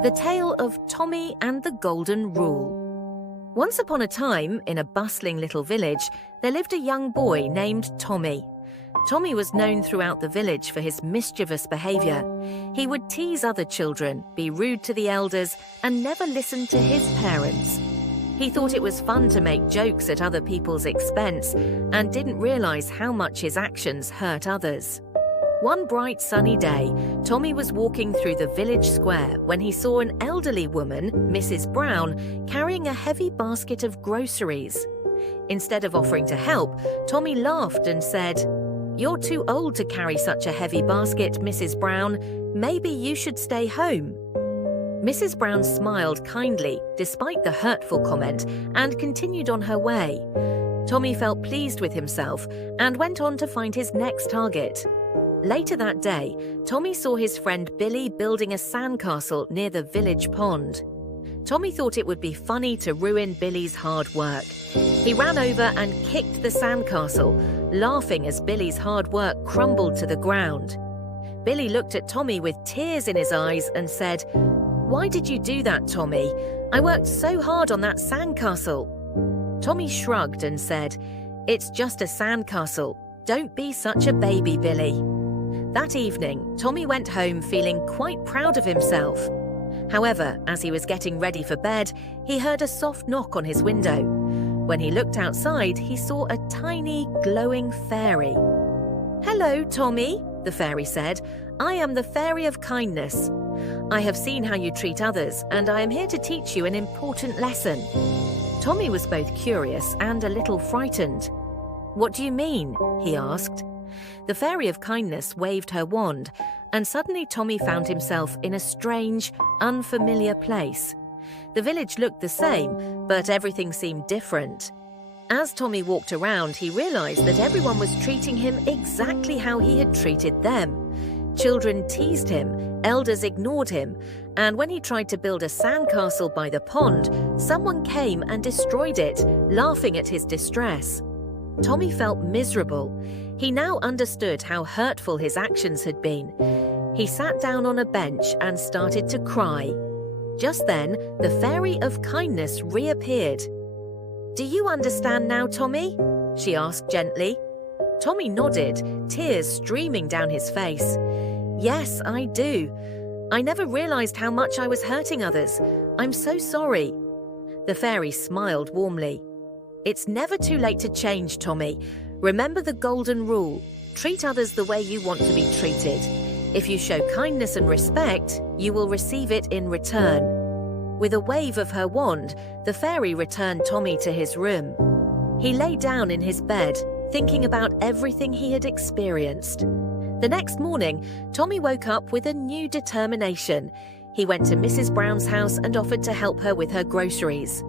The Tale of Tommy and the Golden Rule. Once upon a time, in a bustling little village, there lived a young boy named Tommy. Tommy was known throughout the village for his mischievous behavior. He would tease other children, be rude to the elders, and never listen to his parents. He thought it was fun to make jokes at other people's expense and didn't realize how much his actions hurt others. One bright sunny day, Tommy was walking through the village square when he saw an elderly woman, Mrs. Brown, carrying a heavy basket of groceries. Instead of offering to help, Tommy laughed and said, "You're too old to carry such a heavy basket, Mrs. Brown. Maybe you should stay home." Mrs. Brown smiled kindly despite the hurtful comment and continued on her way. Tommy felt pleased with himself and went on to find his next target. Later that day, Tommy saw his friend Billy building a sandcastle near the village pond. Tommy thought it would be funny to ruin Billy's hard work. He ran over and kicked the sandcastle, laughing as Billy's hard work crumbled to the ground. Billy looked at Tommy with tears in his eyes and said, "Why did you do that, Tommy? I worked so hard on that sandcastle." Tommy shrugged and said, "It's just a sandcastle. Don't be such a baby, Billy." That evening, Tommy went home feeling quite proud of himself. However, as he was getting ready for bed, he heard a soft knock on his window. When he looked outside, he saw a tiny, glowing fairy. "Hello, Tommy," the fairy said. "I am the Fairy of Kindness. I have seen how you treat others, and I am here to teach you an important lesson." Tommy was both curious and a little frightened. "What do you mean?" he asked. The Fairy of Kindness waved her wand, and suddenly Tommy found himself in a strange, unfamiliar place. The village looked the same, but everything seemed different. As Tommy walked around, he realized that everyone was treating him exactly how he had treated them. Children teased him, elders ignored him, and when he tried to build a sandcastle by the pond, someone came and destroyed it, laughing at his distress. Tommy felt miserable. He now understood how hurtful his actions had been. He sat down on a bench and started to cry. Just then, the Fairy of Kindness reappeared. "Do you understand now, Tommy?" she asked gently. Tommy nodded, tears streaming down his face. "Yes, I do. I never realized how much I was hurting others. I'm so sorry." The fairy smiled warmly. "It's never too late to change, Tommy. Remember the golden rule. Treat others the way you want to be treated. If you show kindness and respect, you will receive it in return." With a wave of her wand, the fairy returned Tommy to his room. He lay down in his bed, thinking about everything he had experienced. The next morning, Tommy woke up with a new determination. He went to Mrs. Brown's house and offered to help her with her groceries.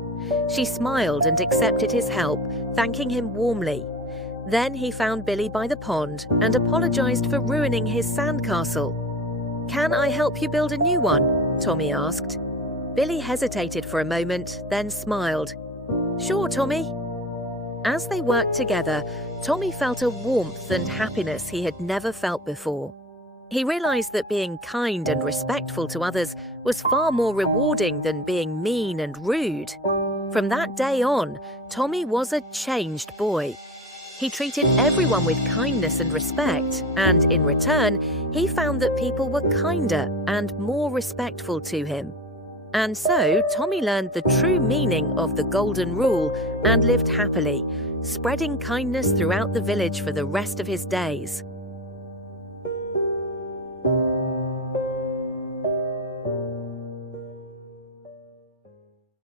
She smiled and accepted his help, thanking him warmly. Then he found Billy by the pond and apologized for ruining his sandcastle. "Can I help you build a new one?" Tommy asked. Billy hesitated for a moment, then smiled. "Sure, Tommy." As they worked together, Tommy felt a warmth and happiness he had never felt before. He realized that being kind and respectful to others was far more rewarding than being mean and rude. From that day on, Tommy was a changed boy. He treated everyone with kindness and respect, and in return, he found that people were kinder and more respectful to him. And so, Tommy learned the true meaning of the golden rule and lived happily, spreading kindness throughout the village for the rest of his days.